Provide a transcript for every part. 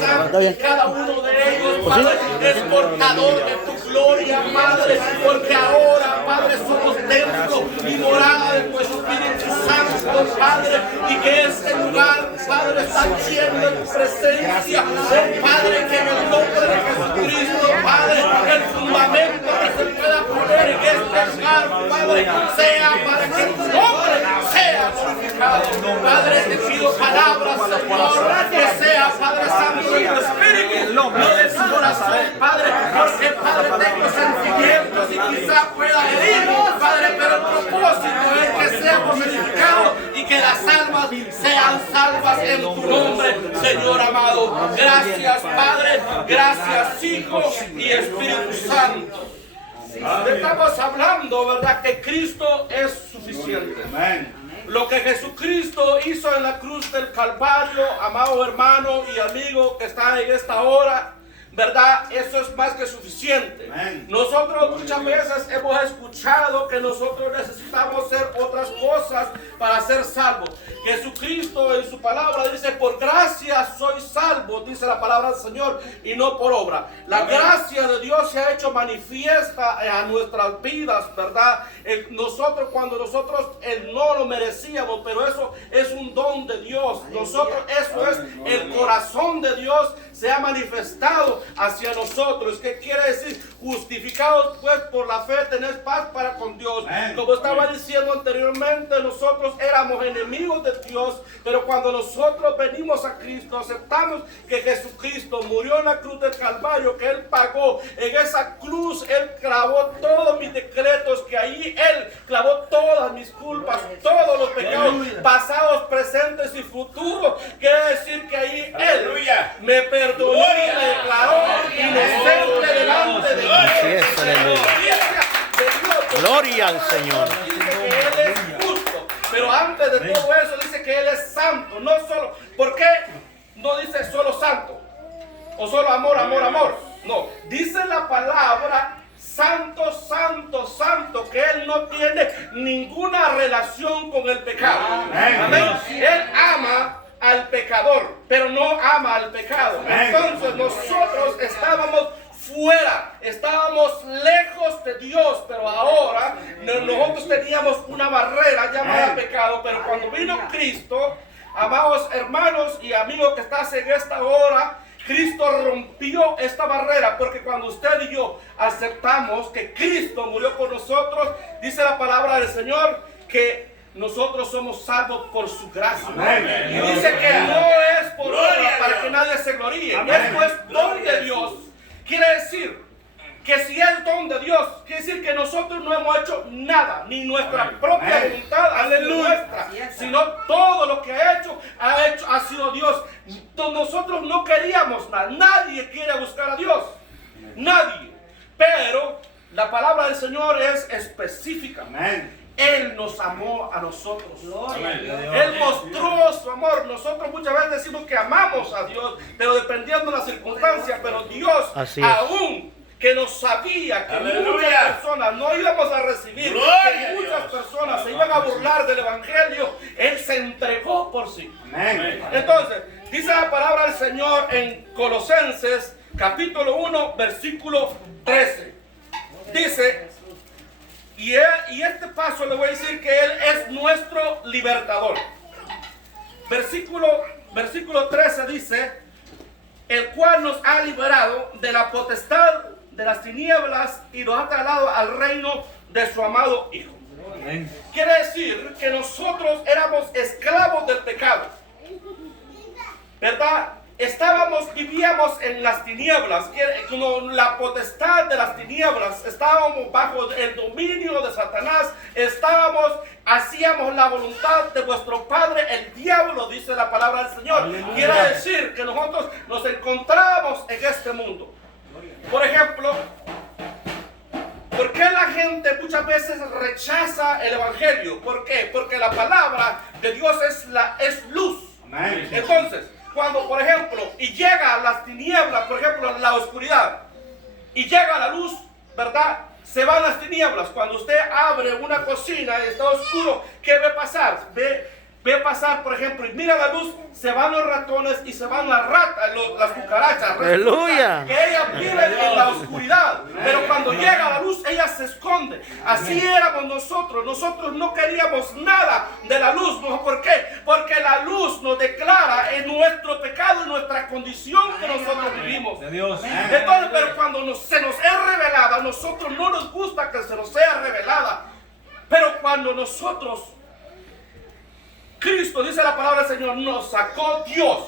Santo, y cada uno de ellos, Padre, es portador de tu gloria, Padre, porque ahora, Padre, somos templo y morada de tu Espíritu Santo, Padre, y que este lugar, Padre, está lleno de tu presencia, Padre, que en el nombre de Jesucristo, Padre, el fundamento que se pueda poner en este lugar, Padre, sea para que tu nombre sea glorificado. Padre, te pido palabras, Señor, que sea, Padre Santo, de tu Espíritu, no de tu corazón, Padre, porque, Padre, tengo sentimientos y quizá pueda herir, Padre, pero el propósito es que sea glorificado y que las almas sean salvas en tu nombre, Señor amado. Gracias, Padre, gracias, Hijo y Espíritu Santo. Estamos hablando, ¿verdad?, que Cristo es suficiente. Lo que Jesucristo hizo en la cruz del Calvario, amado hermano y amigo que está en esta hora, ¿verdad? Eso es más que suficiente. Nosotros muchas veces hemos escuchado que nosotros necesitamos hacer otras cosas para ser salvos. Jesucristo en su palabra dice: por gracia soy salvo, dice la palabra del Señor, y no por obra. La gracia de Dios se ha hecho manifiesta a nuestras vidas, ¿verdad? Nosotros, cuando nosotros no lo merecíamos, pero eso es un don de Dios. Nosotros, eso es el corazón de Dios, se ha manifestado hacia nosotros. ¿Qué quiere decir? Justificados pues por la fe tenés paz para con Dios. Como estaba diciendo anteriormente, nosotros éramos enemigos de Dios, pero cuando nosotros venimos a Cristo, aceptamos que Jesucristo murió en la cruz del Calvario, que Él pagó en esa cruz, Él clavó todos mis decretos, que ahí Él clavó todas mis culpas, todos los pecados pasados, presentes y futuros. Quiere decir que ahí Él me perdonó y me declaró inocente delante de Dios. Así es, aleluya. Gloria al Señor. Dice que Él es justo, pero antes de todo eso dice que Él es santo. No solo, ¿por qué no dice solo santo? O solo amor, amor, amor. No, dice la palabra santo, santo, santo, que Él no tiene ninguna relación con el pecado. Amén. Él ama al pecador, pero no ama al pecado. Entonces nosotros estábamos fuera, estábamos lejos de Dios, pero ahora nosotros teníamos una barrera llamada pecado. Pero cuando vino Cristo, amados hermanos y amigos que estás en esta hora, Cristo rompió esta barrera, porque cuando usted y yo aceptamos que Cristo murió por nosotros, dice la palabra del Señor que nosotros somos salvos por su gracia. Y dice que no es por obra para que nadie se gloríe. Esto es don de Dios. Quiere decir que si es don de Dios, quiere decir que nosotros no hemos hecho nada, ni nuestra propia voluntad ha sido nuestra, sino todo lo que ha sido Dios. Nosotros no queríamos nada, nadie quiere buscar a Dios, nadie. Pero la palabra del Señor es específica. Él nos amó a nosotros. Él mostró su amor. Nosotros muchas veces decimos que amamos a Dios, pero dependiendo de las circunstancias. Pero Dios, aún que nos sabía que muchas personas no íbamos a recibir, que muchas personas se iban a burlar del Evangelio, Él se entregó por sí. Entonces, dice la palabra del Señor en Colosenses capítulo 1, versículo 13. Dice: y este paso le voy a decir que Él es nuestro libertador. Versículo 13 dice: el cual nos ha liberado de la potestad de las tinieblas y nos ha trasladado al reino de su amado Hijo. Quiere decir que nosotros éramos esclavos del pecado, ¿verdad? Vivíamos en las tinieblas, con la potestad de las tinieblas, estábamos bajo el dominio de Satanás, hacíamos la voluntad de vuestro padre, el diablo, dice la palabra del Señor. Aleluya. Quiere decir que nosotros nos encontramos en este mundo. Por ejemplo, ¿por qué la gente muchas veces rechaza el Evangelio? ¿Por qué? Porque la palabra de Dios es luz. Amén. Entonces, cuando, por ejemplo, y llega a las tinieblas, por ejemplo, la oscuridad, y llega la luz, ¿verdad? Se van las tinieblas. Cuando usted abre una cocina y está oscuro, ¿qué ve pasar? Ve ve pasar, por ejemplo, y mira la luz, se van los ratones y se van las ratas, las cucarachas. Aleluya. Que ellas viven en la oscuridad, pero cuando llega la luz, ellas se esconden. Así éramos nosotros. Nosotros no queríamos nada de la luz. ¿No? ¿Por qué? Porque la luz nos declara en nuestro pecado y nuestra condición que nosotros vivimos. Entonces, pero cuando se nos es revelada, a nosotros no nos gusta que se nos sea revelada. Pero cuando nosotros, Cristo, dice la palabra del Señor, nos sacó Dios.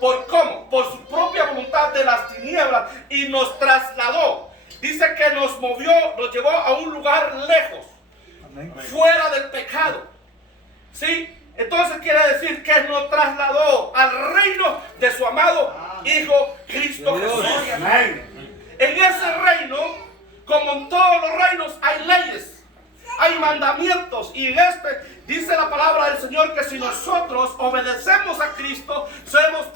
¿Por cómo? Por su propia voluntad de las tinieblas y nos trasladó. Dice que nos movió, nos llevó a un lugar lejos, fuera del pecado. ¿Sí? Entonces quiere decir que nos trasladó al reino de su amado Hijo Cristo Jesús. En ese reino, como en todos los reinos, hay leyes, hay mandamientos, y en este dice la palabra del Señor que si nosotros obedecemos a Cristo,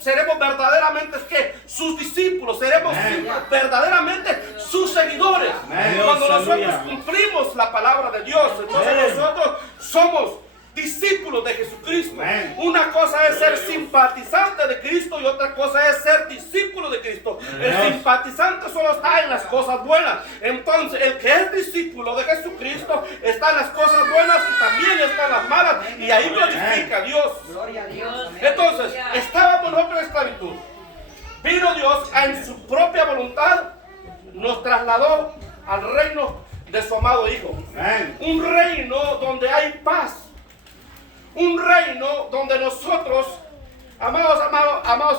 seremos verdaderamente ¿qué? Sus discípulos, seremos verdaderamente sus seguidores. Cuando nosotros cumplimos la palabra de Dios, entonces nosotros somos discípulos de Jesucristo. Una cosa es ser simpatizante de Cristo y otra cosa es ser discípulo de Cristo. El simpatizante solo está en las cosas buenas. Entonces el que es discípulo de Jesucristo está en las cosas buenas y también está en las malas, y ahí glorifica a Dios. Entonces estábamos nosotros en esclavitud. Vino Dios en su propia voluntad, nos trasladó al reino de su amado Hijo. Un reino donde hay paz. Un reino donde nosotros, amados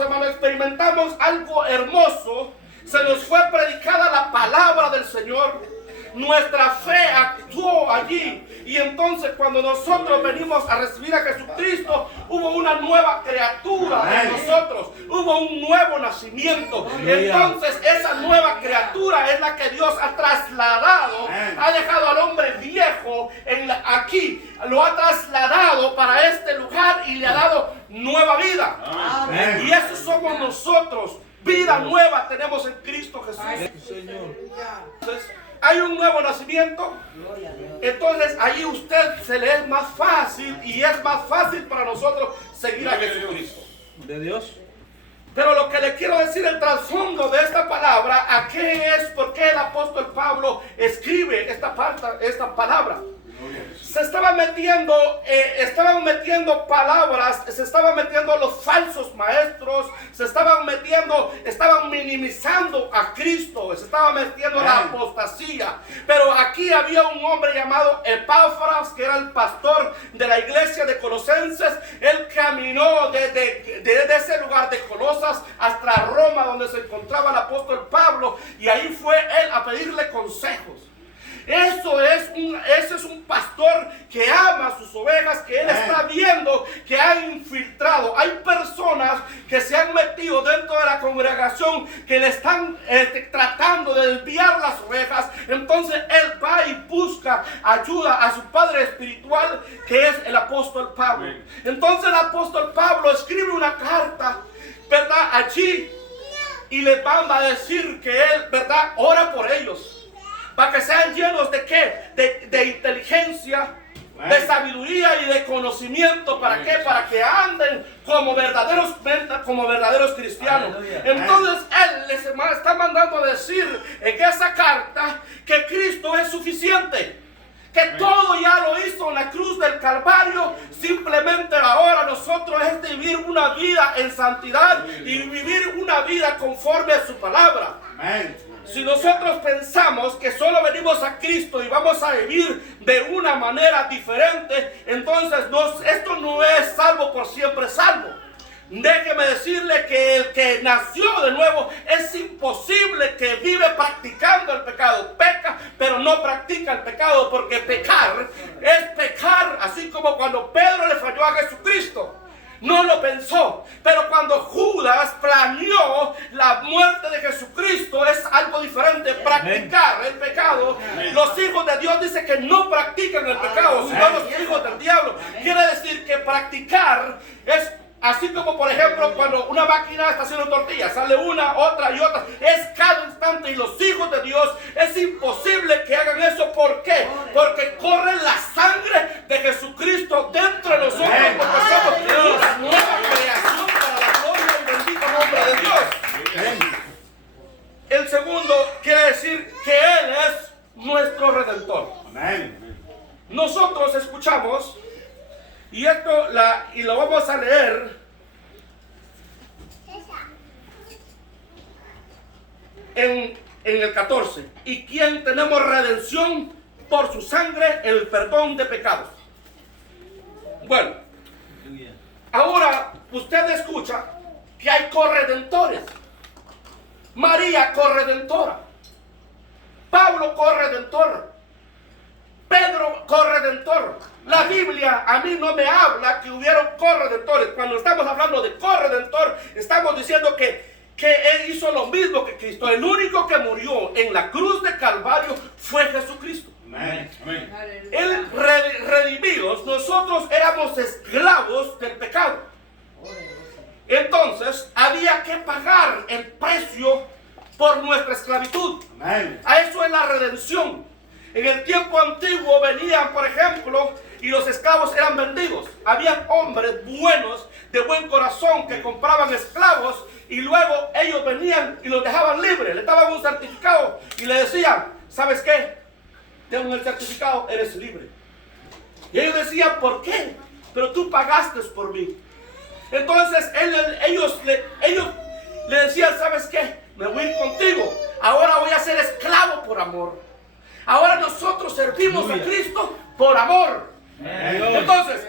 hermanos, experimentamos algo hermoso. Se nos fue predicada la palabra del Señor. Nuestra fe actuó allí. Y entonces cuando nosotros venimos a recibir a Jesucristo, hubo una nueva criatura en nosotros. Hubo un nuevo nacimiento. Entonces esa nueva criatura es la que Dios ha trasladado. Ha dejado al hombre viejo aquí. Lo ha trasladado para este lugar y le ha dado nueva vida. Y eso somos nosotros. Vida nueva tenemos en Cristo Jesús. Entonces, hay un nuevo nacimiento. Entonces ahí usted se le es más fácil, y es más fácil para nosotros seguir a Jesucristo. De Dios. Pero lo que le quiero decir, el trasfondo de esta palabra, ¿a qué es? ¿Por qué el apóstol Pablo escribe esta palabra? Se estaban metiendo palabras, se estaban metiendo los falsos maestros, estaban minimizando a Cristo, se estaba metiendo la apostasía. Pero aquí había un hombre llamado Epáfras, que era el pastor de la iglesia de Colosenses. Él caminó desde ese lugar de Colosas hasta Roma, donde se encontraba el apóstol Pablo, y ahí fue él a pedirle consejos. Ese es un pastor que ama a sus ovejas, que él está viendo que ha infiltrado. Hay personas que se han metido dentro de la congregación, que le están tratando de desviar las ovejas. Entonces él va y busca ayuda a su padre espiritual, que es el apóstol Pablo. Entonces el apóstol Pablo escribe una carta, ¿verdad? Allí, y les van a decir que él, ¿verdad?, ora por ellos, para que sean llenos de ¿qué? De inteligencia, de sabiduría y de conocimiento. ¿Para qué? Para que anden como verdaderos cristianos. Entonces él les está mandando a decir en esa carta que Cristo es suficiente, que todo ya lo hizo en la cruz del Calvario. Simplemente ahora nosotros es de vivir una vida en santidad y vivir una vida conforme a su palabra. Si nosotros pensamos que solo venimos a Cristo y vamos a vivir de una manera diferente, entonces esto no es salvo por siempre salvo. Déjeme decirle que el que nació de nuevo es imposible que vive practicando el pecado. Peca, pero no practica el pecado, porque pecar es pecar, así como cuando Pedro le falló a Jesucristo. No lo pensó, pero cuando Judas planeó la muerte de Jesucristo es algo diferente. Practicar el pecado. Los hijos de Dios dicen que no practican el pecado, sino los hijos del diablo. Quiere decir que practicar es así como, por ejemplo, cuando una máquina está haciendo tortillas, sale una, otra y otra, es cada instante. Y los hijos de Dios es imposible que hagan eso. ¿Por qué? Porque corre la sangre de Jesucristo dentro de nosotros, porque somos una nueva creación para la gloria y bendito nombre de Dios. El segundo quiere decir que Él es nuestro Redentor. Nosotros escuchamos, y esto y lo vamos a leer en el 14. Y quien tenemos redención por su sangre, el perdón de pecados. Bueno, ahora usted escucha que hay corredentores. María, corredentora. Pablo, corredentor. Pedro, corredentor. La Biblia a mí no me habla que hubieron corredentores. Cuando estamos hablando de corredentor, estamos diciendo que Él hizo lo mismo que Cristo. El único que murió en la cruz de Calvario fue Jesucristo. Amén. Él redimidos, nosotros éramos esclavos del pecado. Entonces había que pagar el precio por nuestra esclavitud. Amén. A eso es la redención. En el tiempo antiguo venían, por ejemplo, y los esclavos eran vendidos. Habían hombres buenos, de buen corazón, que compraban esclavos y luego ellos venían y los dejaban libres. Le daban un certificado y le decían, ¿sabes qué? Tengo el certificado, eres libre. Y ellos decían, ¿por qué? Pero tú pagaste por mí. Entonces ellos le decían, ¿sabes qué? Me voy a ir contigo. Ahora voy a ser esclavo por amor. Ahora nosotros servimos a Cristo por amor. Entonces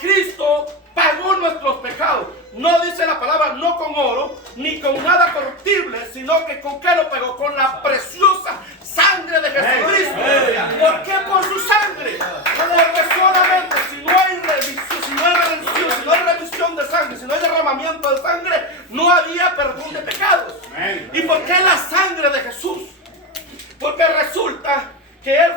Cristo pagó nuestros pecados. No dice la palabra, no con oro, ni con nada corruptible, sino que ¿con qué lo pagó? Con la preciosa sangre de Jesucristo. ¿Por qué? Por su sangre. Porque solamente si no hay redención, si no hay remisión de sangre, si no hay derramamiento de sangre, no había perdón de pecados. ¿Y por qué la sangre de Jesús? Porque resulta que Él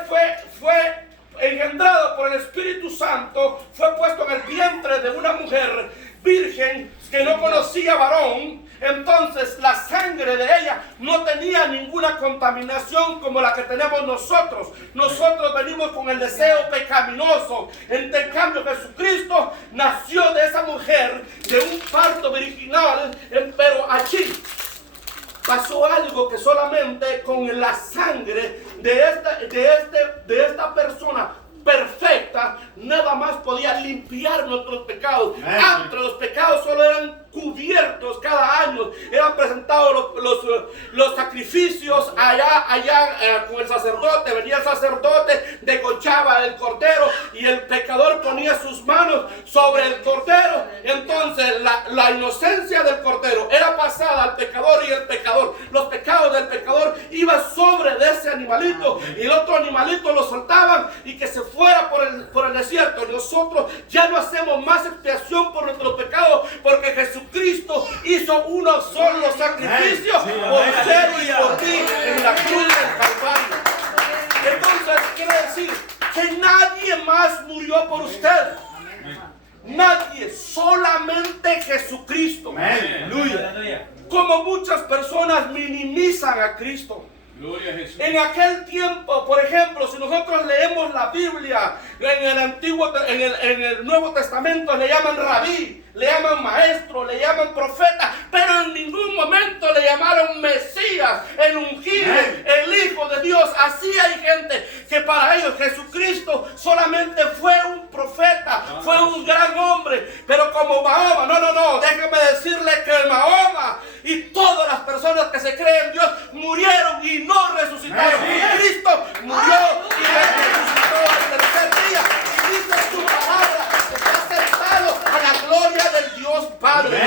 fue engendrado por el Espíritu Santo, fue puesto en el vientre de una mujer virgen que no conocía varón. Entonces la sangre de ella no tenía ninguna contaminación como la que tenemos nosotros. Nosotros venimos con el deseo pecaminoso. En cambio Jesucristo nació de esa mujer, de un parto virginal, pero allí pasó algo que solamente con la sangre de esta persona perfecta, nada más podía limpiar nuestros pecados. Antes los pecados solo eran cubiertos cada año, eran presentados los sacrificios allá con el sacerdote. Venía el sacerdote, degollaba el cordero y el pecador ponía sus manos sobre el cordero. Entonces la inocencia del cordero era pasada al pecador, y los pecados del pecador iban sobre de ese animalito, y el otro animalito lo soltaban y que se fuera por el desierto. Nosotros ya no hacemos más expiación por nuestros pecados, porque Jesucristo hizo uno solo sacrificio por usted y por ti en la cruz del Calvario. Entonces quiere decir que nadie más murió por usted. Nadie, solamente Jesucristo. Aleluya. Como muchas personas minimizan a Cristo. En aquel tiempo, por ejemplo, si nosotros leemos la Biblia en el Nuevo Testamento, le llaman rabí, le llaman maestro, le llaman profeta, pero en ningún momento le llamaron Mesías, el ungido, el Hijo de Dios. Así hay gente que para ellos Jesucristo solamente fue un profeta, fue un gran hombre, pero como Mahoma, no, déjeme decirle que Mahoma y todas las personas que se creen en Dios murieron y no resucitaron. Cristo murió y resucitó al tercer día. Y dice su palabra que está sentado a la gloria del Dios Padre.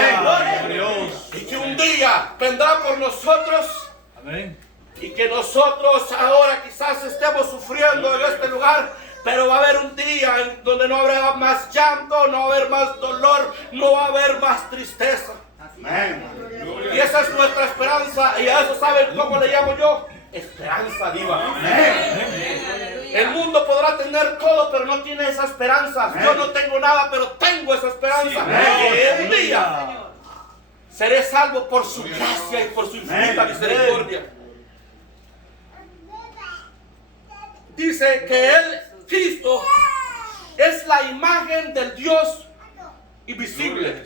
Y que un día vendrá por nosotros. Amén. Y que nosotros ahora quizás estemos sufriendo en este lugar, pero va a haber un día en donde no habrá más llanto, no va a haber más dolor, no va a haber más tristeza. Y esa es nuestra esperanza, y a eso ¿saben cómo le llamo yo? Esperanza viva. El mundo podrá tener todo, pero no tiene esa esperanza. Yo no tengo nada, pero tengo esa esperanza. Que un día seré salvo por su gracia y por su infinita misericordia. Dice que Cristo es la imagen del Dios invisible,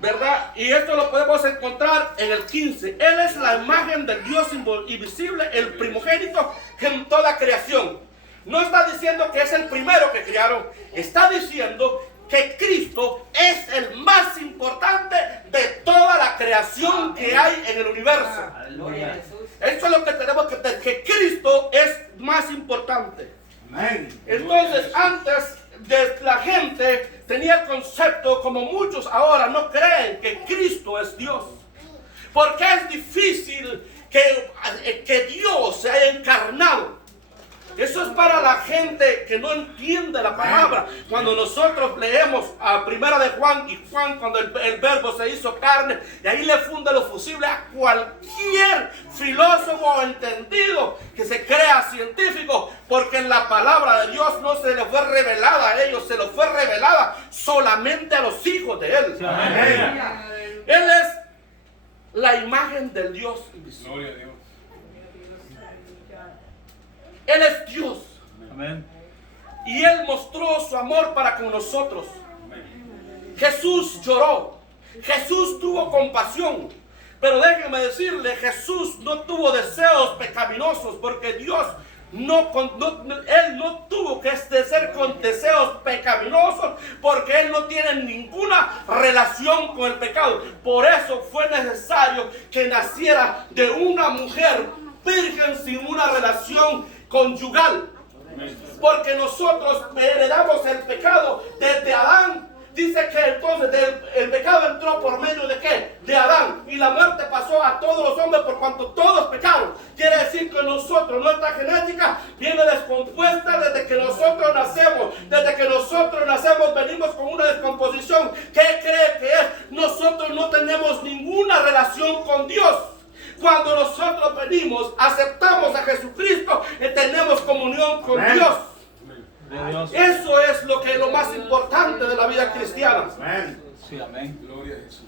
¿verdad? Y esto lo podemos encontrar en el 15. Él es la imagen del Dios invisible, el primogénito en toda creación. No está diciendo que es el primero que crearon, está diciendo que Cristo es el más importante de toda la creación que hay en el universo. Esto es lo que tenemos que entender, que Cristo es más importante. Entonces, antes la gente tenía el concepto, como muchos ahora no creen, que Cristo es Dios. Porque es difícil que Dios se haya encarnado. Eso es para la gente que no entiende la palabra. Cuando nosotros leemos a Primera de Juan, y Juan, cuando el verbo se hizo carne, y ahí le funde lo fusible a cualquier filósofo entendido que se crea científico, porque en la palabra de Dios no se le fue revelada a ellos, se le fue revelada solamente a los hijos de Él. Amén. Él es la imagen del Dios invisible. Gloria a Dios. Él es Dios. Amén. Y Él mostró su amor para con nosotros. Amén. Jesús lloró. Jesús tuvo compasión. Pero déjenme decirle, Jesús no tuvo deseos pecaminosos, porque Dios Él no tuvo que ser con deseos pecaminosos, porque Él no tiene ninguna relación con el pecado. Por eso fue necesario que naciera de una mujer virgen sin una relación conyugal, porque nosotros heredamos el pecado desde Adán. Dice que entonces el pecado entró por medio de ¿qué? De Adán, y la muerte pasó a todos los hombres por cuanto todos pecaron. Quiere decir que nosotros, nuestra genética viene descompuesta desde que nosotros nacemos. Desde que nosotros nacemos venimos con una descomposición. ¿Qué cree que es? Nosotros no tenemos ninguna relación con Dios. Cuando nosotros venimos, aceptamos a Jesucristo y tenemos comunión con Amén. Dios. Amén. Eso es lo más importante de la vida cristiana. Amén. Sí, amén. Gloria a Jesús.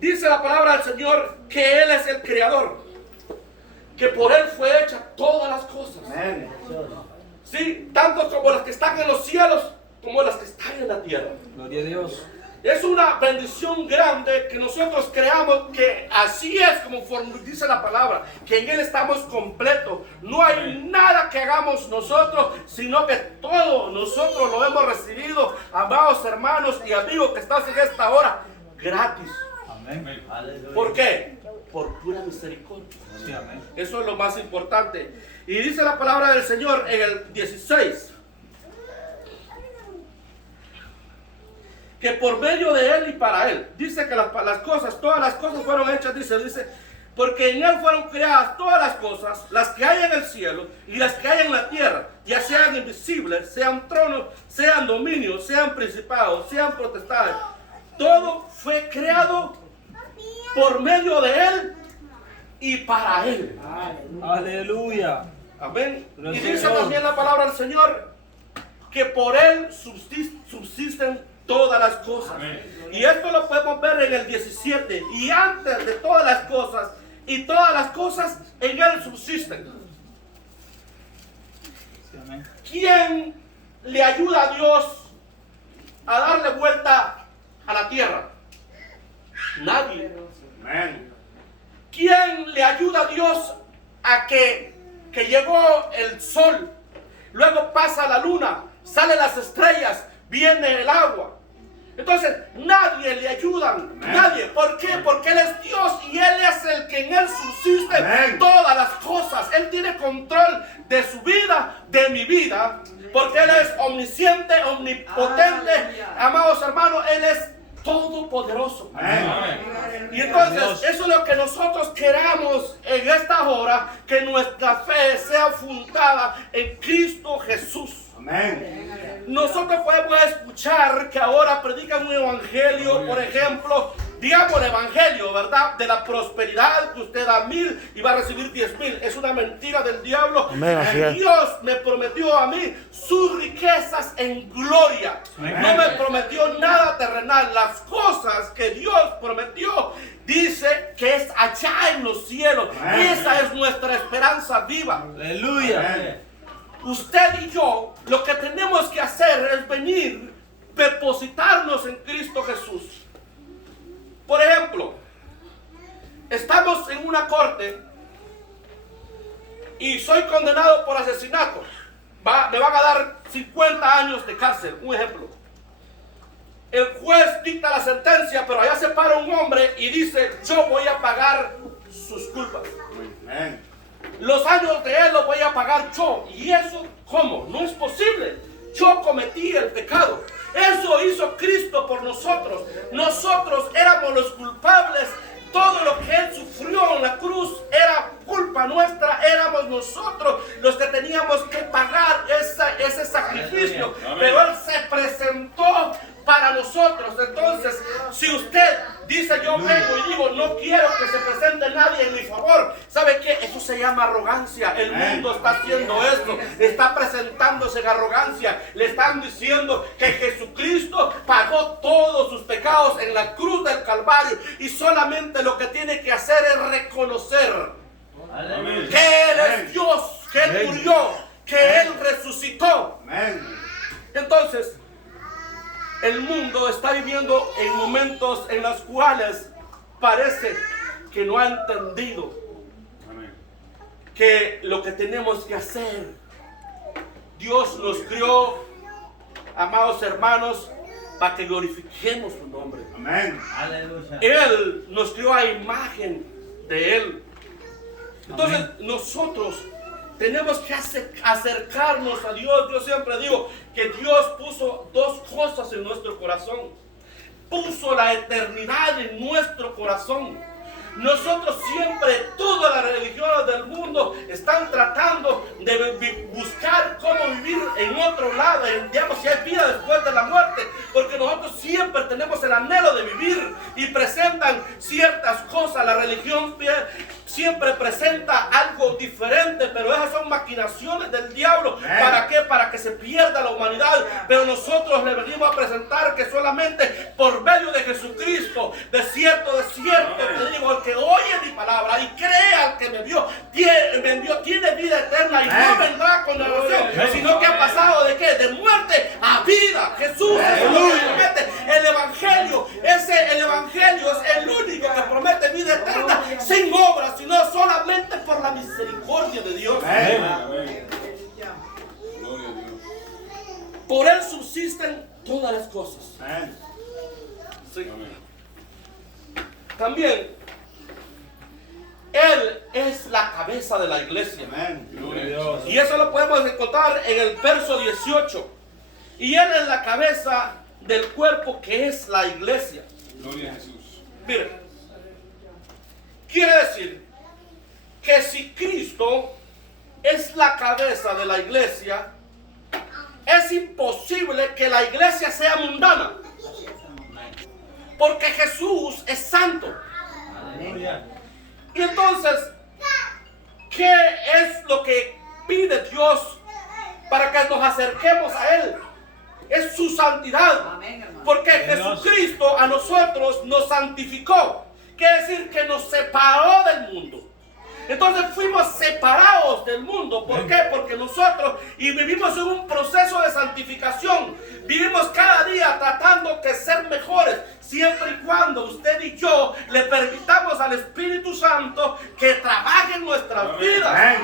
Dice la palabra del Señor que Él es el creador, que por Él fue hecha todas las cosas. Amén. Sí, tanto como las que están en los cielos como las que están en la tierra. Gloria a Dios. Es una bendición grande que nosotros creamos que así es como dice la palabra, que en Él estamos completos. No hay nada que hagamos nosotros, sino que todo nosotros lo hemos recibido, amados hermanos y amigos que están en esta hora, gratis. Amén. ¿Por qué? Por pura misericordia. Sí, amén. Eso es lo más importante. Y dice la palabra del Señor en el 16. Que por medio de Él y para Él. Dice que las cosas, todas las cosas fueron hechas, dice, porque en Él fueron creadas todas las cosas, las que hay en el cielo y las que hay en la tierra, ya sean invisibles, sean tronos, sean dominios, sean principados, sean potestades. Todo fue creado por medio de Él y para Él. Aleluya. Amén. Y dice también la palabra del Señor que por Él subsisten todas las cosas. Amén. Y esto lo podemos ver en el 17. Y antes de todas las cosas, y todas las cosas en Él subsisten. Amén. ¿Quién le ayuda a Dios a darle vuelta a la tierra? Nadie. Amén. ¿Quién le ayuda a Dios a que llegó el sol, luego pasa la luna, salen las estrellas, viene el agua? Entonces nadie le ayuda, nadie. ¿Por qué? Porque Él es Dios y Él es el que en Él subsisten Amén. Todas las cosas. Él tiene control de su vida, de mi vida, porque Él es omnisciente, omnipotente. Amados hermanos, Él es todopoderoso. Amén. Y entonces eso es lo que nosotros queramos en esta hora, que nuestra fe sea fundada en Cristo Jesús. Amén. Nosotros podemos escuchar que ahora predican un evangelio, por ejemplo, digamos el evangelio, ¿verdad? De la prosperidad, que usted da 1000 y va a recibir 10,000. Es una mentira del diablo. Amén. Dios me prometió a mí sus riquezas en gloria. Amén. No me prometió nada terrenal. Las cosas que Dios prometió, dice que es allá en los cielos. Amén. Esa es nuestra esperanza viva. Aleluya. Amén. usted y yo lo que tenemos que hacer es venir, depositarnos en Cristo Jesús. Por ejemplo, estamos en una corte y soy condenado por asesinato. Me van a dar 50 años de cárcel, un ejemplo. El juez dicta la sentencia, pero allá se para un hombre y dice, yo voy a pagar sus culpas. Amén. Los años de él los voy a pagar yo. ¿Y eso cómo? No es posible. Yo cometí el pecado. Eso hizo Cristo por nosotros. Nosotros éramos los culpables. Todo lo que Él sufrió en la cruz era culpa nuestra. Éramos nosotros los que teníamos que pagar ese sacrificio. Amén. Pero Él se presentó para nosotros. Entonces, si usted dice, yo vengo y digo, no quiero que se presente nadie en mi favor, ¿sabe qué? Eso se llama arrogancia. El mundo está haciendo esto, está presentándose en arrogancia. Le están diciendo que Jesucristo pagó todos sus pecados en la cruz del Calvario y solamente lo que tiene que hacer es reconocer Amén. que Él es Dios, que Él murió, que Él resucitó. Entonces, el mundo está viviendo en momentos en los cuales parece que no ha entendido que lo que tenemos que hacer, Dios nos crió, amados hermanos, para que glorifiquemos su nombre. Amén. Él nos crió a imagen de Él. Entonces nosotros tenemos que acercarnos a Dios. Yo siempre digo que Dios puso dos cosas en nuestro corazón. Puso la eternidad en nuestro corazón. Nosotros siempre, todas las religiones del mundo están tratando de buscar cómo vivir en otro lado, digamos, si hay vida después de la muerte, porque nosotros siempre tenemos el anhelo de vivir y presentan ciertas cosas. La religión siempre presenta algo diferente, pero esas son maquinaciones del diablo. ¿Para qué? Para que se pierda la humanidad. Pero nosotros le venimos a presentar que solamente por medio de Jesucristo, de cierto te digo, el que oye mi palabra y cree al que me envió, tiene vida eterna y no vendrá con condenación, sino que ha pasado de qué? De muerte a vida. Jesús es el único que promete. El evangelio es el único que promete vida eterna sin obras, sino solamente por la misericordia de Dios. Amén. Por Él subsisten todas las cosas. Sí. También Él es la cabeza de la iglesia. Y eso lo podemos encontrar en el verso 18. Y Él es la cabeza del cuerpo que es la iglesia. Gloria a Jesús. Miren, quiere decir que si Cristo es la cabeza de la iglesia, es imposible que la iglesia sea mundana. Porque Jesús es santo. Y entonces, ¿qué es lo que pide Dios para que nos acerquemos a Él? Es su santidad. Porque Jesucristo a nosotros nos santificó. Quiere decir que nos separó del mundo. Entonces fuimos separados del mundo. ¿Por qué? Porque nosotros vivimos en un proceso de santificación. Vivimos cada día tratando de ser mejores, siempre y cuando usted y yo le permitamos al Espíritu Santo que trabaje en nuestras vidas.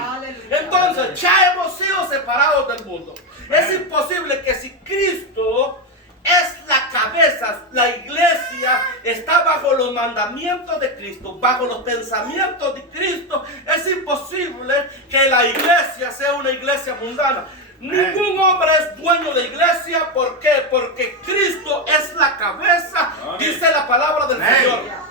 Entonces ya hemos sido separados del mundo. Es imposible que si Cristo es la cabeza, la iglesia está bajo los mandamientos de Cristo, bajo los pensamientos de Cristo, es imposible que la iglesia sea una iglesia mundana. Ningún hombre es dueño de iglesia. ¿Por qué? Porque Cristo es la cabeza, dice la palabra del Señor.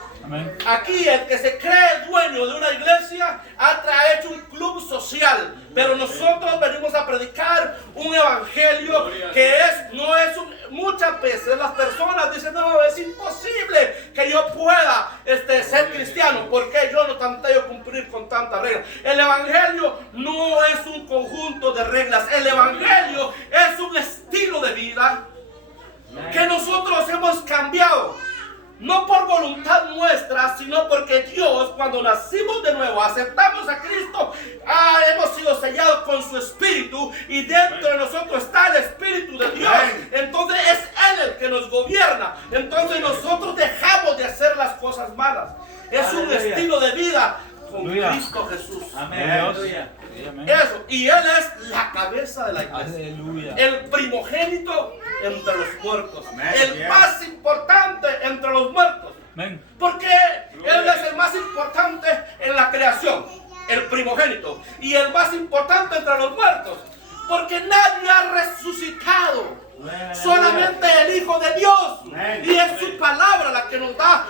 Aquí el que se cree dueño de una iglesia ha hecho un club social, pero nosotros venimos a predicar un evangelio que muchas veces las personas dicen, no, es imposible que yo pueda ser cristiano, porque yo no tanteo cumplir con tantas reglas. El evangelio no es un conjunto de reglas, el evangelio es un estilo de vida que nosotros hemos cambiado. No por voluntad nuestra, sino porque Dios, cuando nacimos de nuevo, aceptamos a Cristo, hemos sido sellados con su Espíritu y dentro de nosotros está el Espíritu de Dios. Entonces es Él el que nos gobierna. Entonces nosotros dejamos de hacer las cosas malas. Es un estilo de vida con Cristo Jesús. Amén. Eso, y Él es la cabeza de la iglesia. Aleluya. El primogénito entre los muertos. El más importante entre los muertos. Amén. Porque Él es el más importante en la creación. El primogénito. Y el más importante entre los muertos. Porque nadie ha resucitado. Solamente el Hijo de Dios. Y es su palabra la que nos da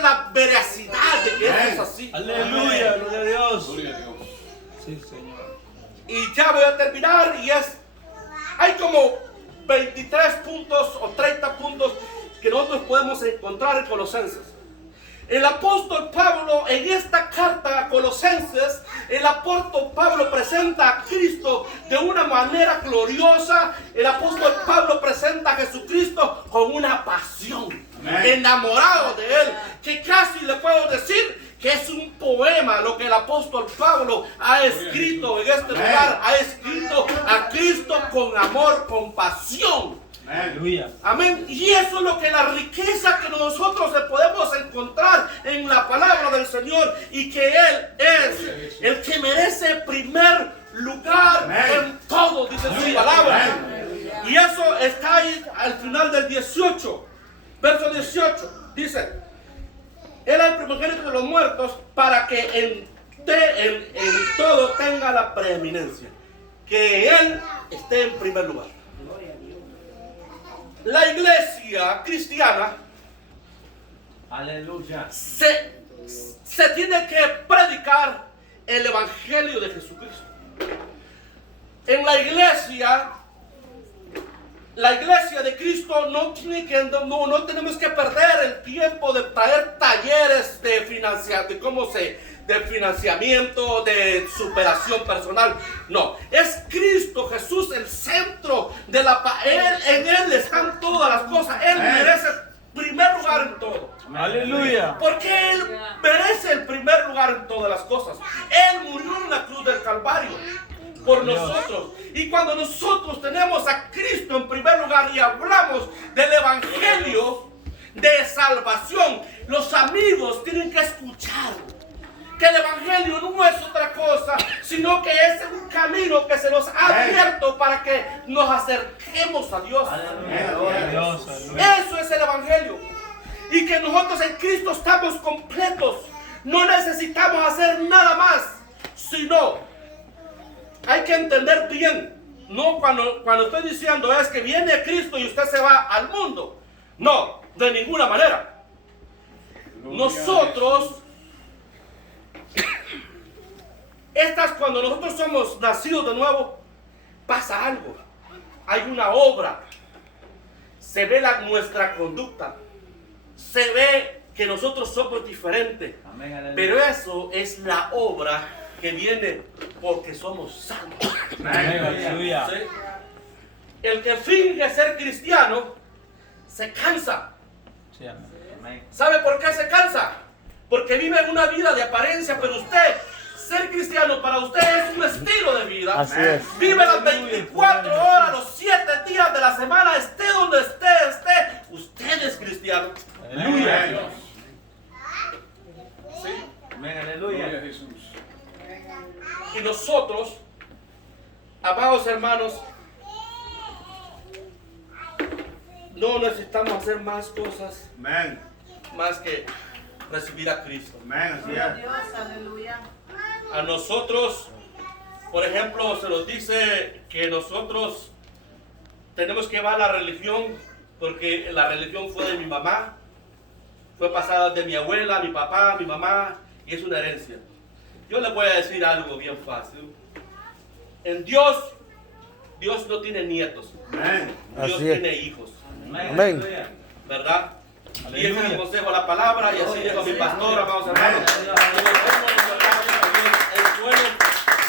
la veracidad de que eso es así. Aleluya. Gloria a Dios. Sí, Señor. Y ya voy a terminar y hay como 23 puntos o 30 puntos que nosotros podemos encontrar en Colosenses. El apóstol Pablo en esta carta a Colosenses, el apóstol Pablo presenta a Cristo de una manera gloriosa. El apóstol Pablo presenta a Jesucristo con una pasión, enamorado de Él, que casi le puedo decir que es un poema lo que el apóstol Pablo ha escrito en este lugar. Ha escrito a Cristo con amor, con pasión. Aleluya. Amén. Y eso es lo que la riqueza que nosotros podemos encontrar en la palabra del Señor, y que Él es el que merece primer lugar en todo, dice su palabra. Y eso está ahí al final del 18, verso 18. Dice: Él es el primogénito de los muertos, para que en todo tenga la preeminencia. Que Él esté en primer lugar. La iglesia cristiana, aleluya, se tiene que predicar el evangelio de Jesucristo. En la iglesia de Cristo no tenemos que perder el tiempo de traer talleres de financiamiento, de superación personal. No, es Cristo Jesús el centro de en Él están todas las cosas. Él merece el primer lugar en todo. Aleluya. Porque Él merece el primer lugar en todas las cosas. Él murió en la cruz del Calvario por nosotros. Y cuando nosotros tenemos a Cristo en primer lugar y hablamos del evangelio de salvación, los amigos tienen que escuchar que el evangelio no es otra cosa, sino que es un camino que se nos ha abierto para que nos acerquemos a Dios. Eso es el evangelio. Y que nosotros en Cristo estamos completos. No necesitamos hacer nada más, sino hay que entender bien. No cuando estoy diciendo es que viene Cristo y usted se va al mundo. No, de ninguna manera. Nosotros, cuando nosotros somos nacidos de nuevo, pasa algo. Hay una obra. Se ve nuestra conducta. Se ve que nosotros somos diferentes. Amén, pero eso es la obra que viene porque somos santos. Aleluya. ¿Sí? El que finge ser cristiano se cansa. Sí, amén. ¿Sabe por qué se cansa? Porque vive una vida de apariencia, pero ser cristiano para usted es un estilo de vida. Así es. Vive las 24 horas, los 7 días de la semana, esté donde esté, usted es cristiano. Aleluya. ¿Sí? amén, aleluya. Y nosotros, amados hermanos, no necesitamos hacer más cosas Amén. más que recibir a Cristo. Amén. Así es. Aleluya. A nosotros, por ejemplo, se nos dice que nosotros tenemos que llevar la religión, porque la religión fue de mi mamá, fue pasada de mi abuela, mi papá, mi mamá, y es una herencia. Yo les voy a decir algo bien fácil. En Dios no tiene nietos. Amén. Dios Así es. tiene hijos, Amén. ¿verdad? Y Aleluya. ese es el consejo de la palabra, y así dijo mi pastor, amados hermanos. El suelo de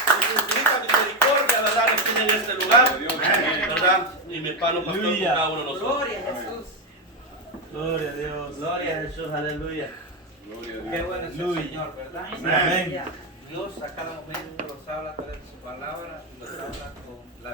su infinita misericordia, ¿verdad? Nos tiene en este lugar, ¿verdad? Y mi hermano pastor con Aleluya. cada uno de nosotros. Gloria a Jesús. Gloria a Dios. Gloria a Jesús, aleluya. Qué bueno es el Señor, ¿verdad? Amén. Dios a cada momento nos habla a través de su palabra y nos habla con la